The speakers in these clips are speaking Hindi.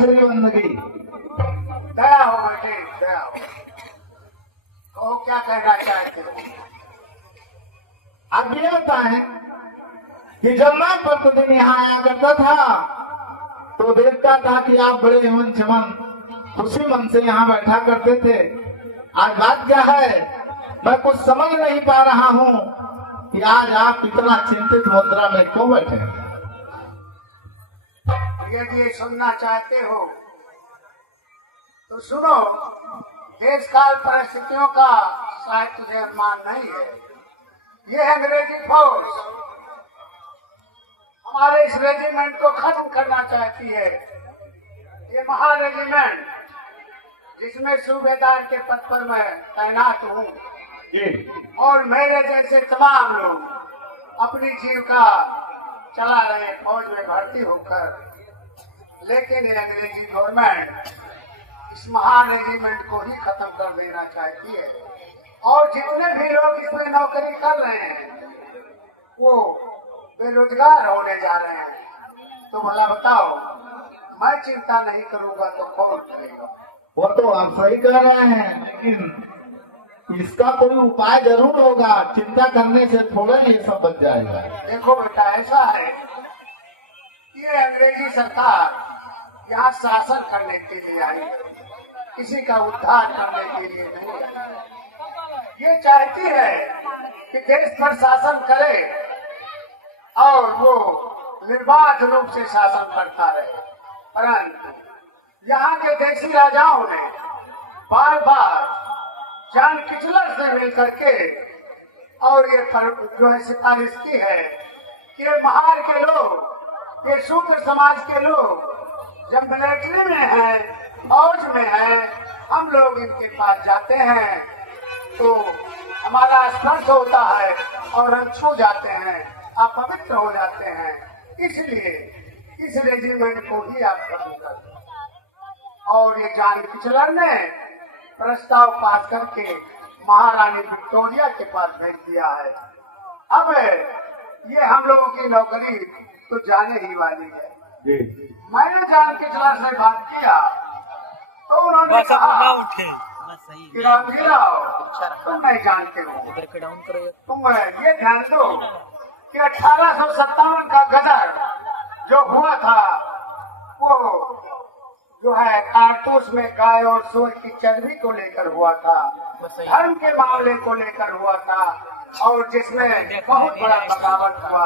कैसे बंदगी? दया हो बेटे, दया हो। तो क्या कहना चाहते हो? आप ये बताएं कि जब मैं प्रतिदिन यहाँ आया करता था तो देखता था कि आप बड़े एवं चमन खुशी मन से यहाँ बैठा करते थे। आज बात क्या है, मैं कुछ समझ नहीं पा रहा हूँ कि आज आप इतना चिंतित मुद्रा में क्यों बैठे हैं? यदि सुनना चाहते हो तो सुनो। देश काल परिस्थितियों का शायद तुझे अनुमान नहीं है। ये अंग्रेजी फौज हमारे इस रेजिमेंट को खत्म करना चाहती है। ये महा रेजिमेंट जिसमें सूबेदार के पद पर मैं तैनात हूँ और मेरे जैसे तमाम लोग अपनी जीविका चला रहे फौज में भर्ती होकर, लेकिन ये अंग्रेजी गवर्नमेंट इस महान रेजिमेंट को ही खत्म कर देना चाहती है। और जितने भी लोग इसमें नौकरी कर रहे हैं वो बेरोजगार होने जा रहे हैं। तो भला बताओ, मैं चिंता नहीं करूंगा तो कौन करेगा? वो तो आप सही कह रहे हैं, लेकिन इसका कोई उपाय जरूर होगा। चिंता करने से थोड़ा ये सब बच जाएगा। देखो बेटा, ऐसा है, ये अंग्रेजी सरकार यहाँ शासन करने के लिए आई, किसी का उद्धार करने के लिए नहीं आई। ये चाहती है कि देश पर शासन करे और वो निर्बाध रूप से शासन करता रहे। परंतु यहाँ के देशी राजाओं ने बार बार जान किचलर से मिलकर के और ये जो है सिफारिश की है कि ये महार के लोग, ये शूद्र समाज के लोग जब मिलिट्री में है, फौज में है, हम लोग इनके पास जाते हैं तो हमारा स्पर्श होता है और हम छू जाते हैं, अपवित्र हो जाते हैं। इसलिए इस रेजिमेंट को ही आप खत्म कर दो। और ये जान किचलर ने प्रस्ताव पास करके महारानी विक्टोरिया के पास भेज दिया है। अब ये हम लोगों की नौकरी तो जाने ही वाली है। मैंने जान किचलर से बात किया तो उन्होंने कहा कि रामगिराव, तुम नहीं जानते हो, तुम ये ध्यान दो कि 1857 का गदर जो हुआ था वो जो है कारतूस में गाय और सूअर की चर्बी को लेकर हुआ था, धर्म के मामले को लेकर हुआ था और जिसमें बहुत बड़ा बगावत हुआ।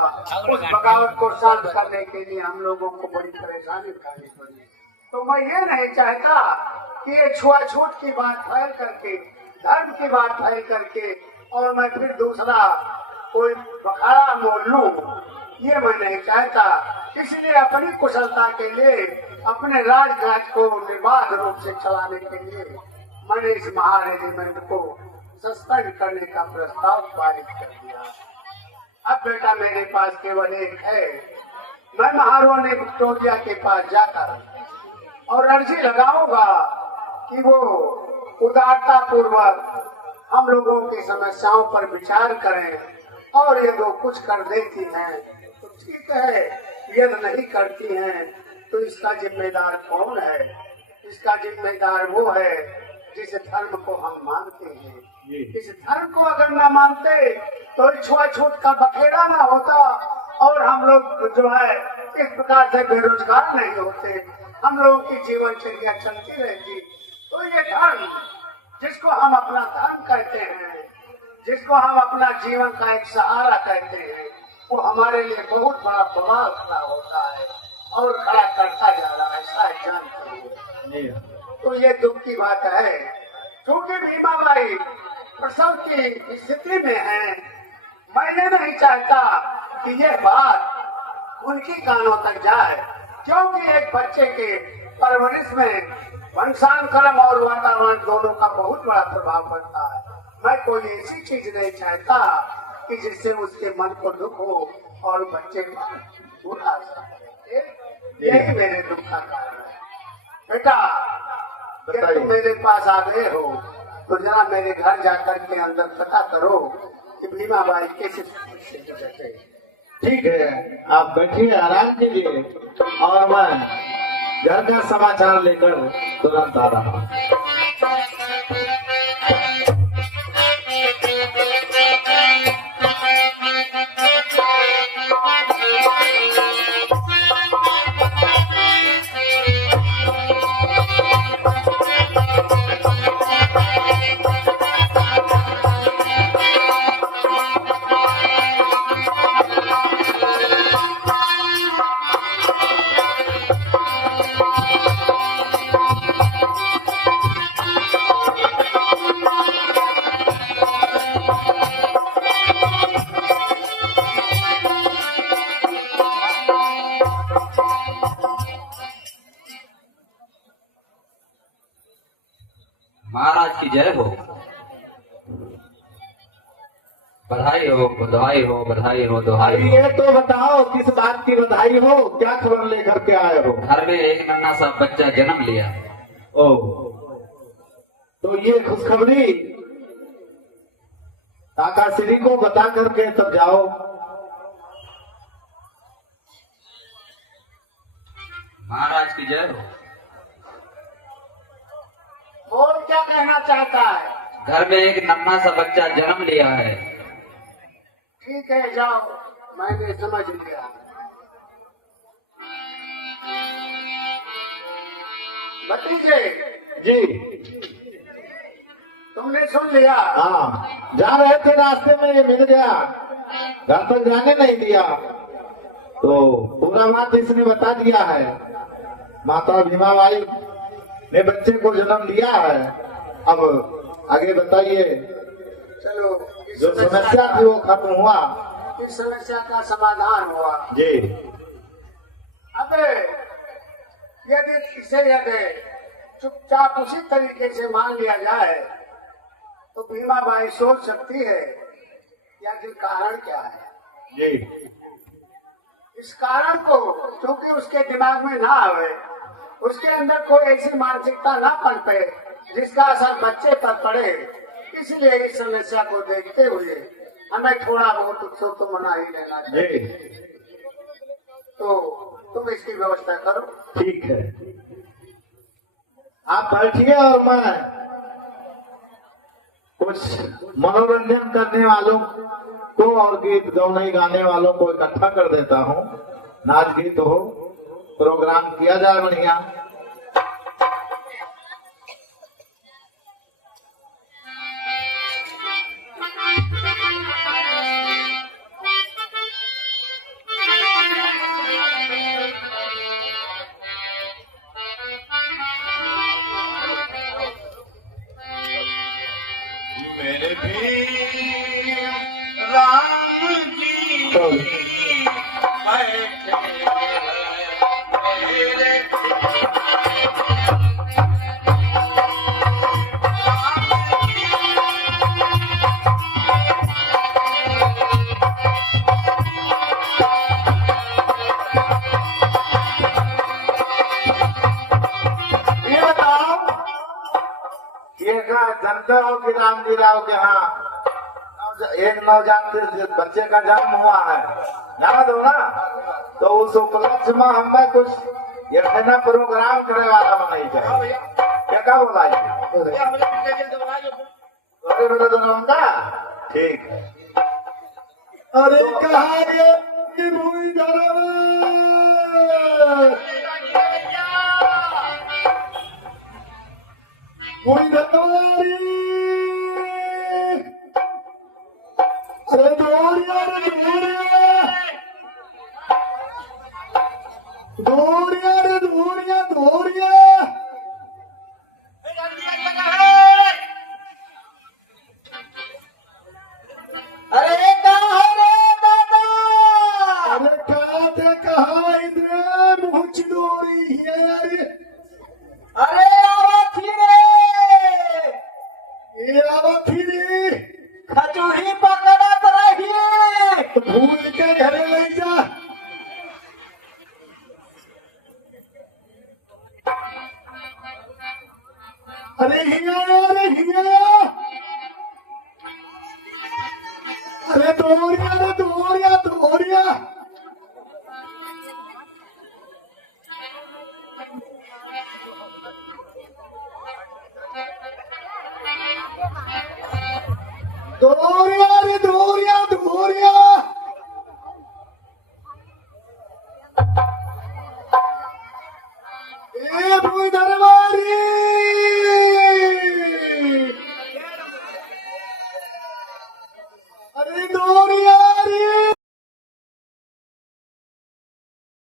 उस बगावत को शांत करने के लिए हम लोगों को बड़ी परेशानी उठानी पड़ी। तो मैं ये नहीं चाहता कि ये छुआछूत की बात फैल करके, धर्म की बात फैल करके और मैं फिर दूसरा कोई बखाड़ा मोल लूं, ये मैं नहीं चाहता। इसलिए अपनी कुशलता के लिए, अपने राजकाज को निर्बाध रूप से चलाने के लिए मैंने इस महारेजिमेंट को सस्पेंड करने का प्रस्ताव पारित कर दिया। अब बेटा मेरे पास केवल एक है, मैं महारानी विक्टोरिया के पास जाकर और अर्जी लगाऊंगा कि वो उदारता पूर्वक हम लोगों की समस्याओं पर विचार करें और ये जो कुछ कर देती हैं तो ठीक है, यदि नहीं करती हैं तो इसका जिम्मेदार कौन है? इसका जिम्मेदार वो है जिस धर्म को हम मानते हैं। इस धर्म को अगर ना मानते तो छुआछूत का बखेड़ा ना होता और हम लोग जो है इस प्रकार से बेरोजगार नहीं होते, हम लोगों की जीवनचर्या चलती रहती। तो ये धर्म जिसको हम अपना धर्म कहते हैं, जिसको हम अपना जीवन का एक सहारा कहते हैं, वो हमारे लिए बहुत बड़ा प्रभाव खड़ा होता है और खड़ा करता जा रहा है, शायद जानते हैं। तो ये दुख की बात है, क्योंकि भीमाबाई प्रसव की स्थिति में है। मैं नहीं चाहता कि ये बात उनकी कानों तक जाए, क्योंकि एक बच्चे के परवरिश में वंशानुक्रम और वातावरण दोनों का बहुत बड़ा प्रभाव पड़ता है। मैं कोई ऐसी चीज नहीं चाहता कि जिससे उसके मन को दुख हो और बच्चे को बुरा सके। यही मेरे दुख का कारण है। बेटा, अगर तुम मेरे पास आ गए हो तो जरा मेरे घर जाकर के अंदर पता करो कि भीमाबाई कैसे बैठे। ठीक है, आप बैठिए, आराम कीजिए और मैं घर का समाचार लेकर तुरंत आ रहा। महाराज की जय हो। बधाई हो, बधाई हो, बधाई हो, दुहाई हो। ये तो बताओ किस बात की बधाई हो, क्या खबर लेकर के आए हो? घर में एक नन्हा सा बच्चा जन्म लिया। ओ, तो ये खुशखबरी काका श्री को बता करके तब जाओ। महाराज की जय हो। बोल क्या कहना चाहता है? घर में एक नन्हा सा बच्चा जन्म लिया है। ठीक है, जाओ, मैंने समझ लिया। भतीजे, जी तुमने सुन लिया? हाँ, जा रहे थे रास्ते में ये मिल गया, घर तक जाने नहीं दिया, तो पूरा बात इसने बता दिया है। माता भीमाबाई ने बच्चे को जन्म दिया है। अब आगे बताइए, चलो, जो समस्या थी वो खत्म हुआ। इस समस्या का समाधान हुआ। जी अब यदि चुपचाप उसी तरीके से मान लिया जाए तो भीमाबाई सोच सकती है कि आखिर कारण क्या है। जी इस कारण को क्योंकि उसके दिमाग में ना आवे, उसके अंदर कोई ऐसी मानसिकता ना पनपे जिसका असर बच्चे पर पड़े, इसलिए इस समस्या को देखते हुए हमें थोड़ा बहुत उत्सव तो मना ही लेना चाहिए। जी तो तुम इसकी व्यवस्था करो। ठीक है, आप बैठिए और मैं कुछ मनोरंजन करने वालों को और गीत गौनई गाने वालों को इकट्ठा कर देता हूँ। नाच गीत हो, प्रोग्राम किया जाए बढ़िया। मेरे भी राम जी तो बैठे मेरे ये बताओ, ये जानते हो कि राम जी राव के यहाँ एक नवजात बच्चे का जन्म हुआ है, याद हो ना? तो उस उपलक्ष्य में हमें कुछ ये ना प्रोग्राम करे वाला बनाई चाहिए। क्या बोला अरे मेरे दोनों का ठीक है। अरे कहा ये कि भूमि धर्म कोई धनवारी, अरे दोरिया रे दोरिया, दोरिया रे दोरिया, दोरिया अरे कहाँ रे दादा? अरे कहा थे कहा इधर मुझ दोरी है। अरे आवत ही रे, ये आवत ही रे, खजूरी पकड़त रही। तो भूल के घरे ले जा। अरे हिया, अरे हिया, अरे दोरिया रे दोरिया, दोरिया दुर्योधन